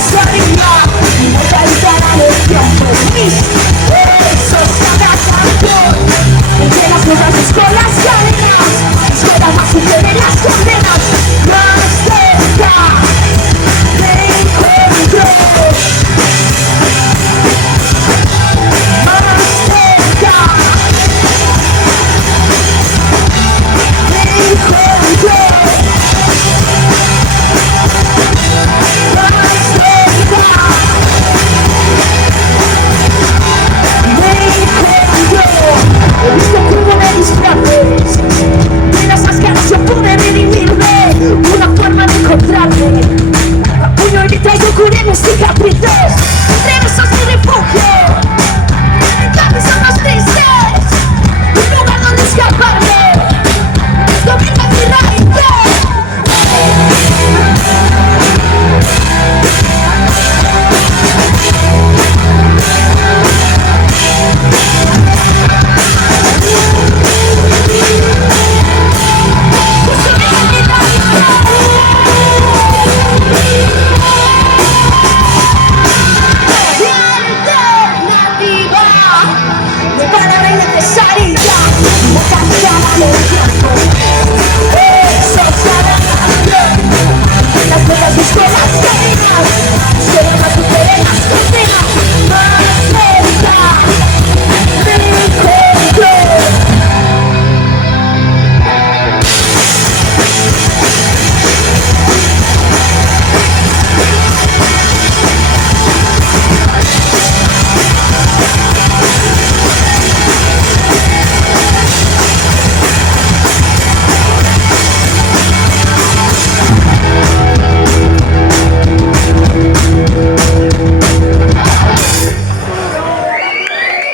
historia inmortalizará en el tiempo mis besos cada canción. Entre las borrachas con las cadenas, espera más y tiene las condenas. Más cerca me encuentro, más cerca me encuentro, más cerca me encuentro. He visto cómo me disfraces, de las máscaras yo pude redimirme, una forma de encontrarme. A puño y grita yo curé mis cicatrices.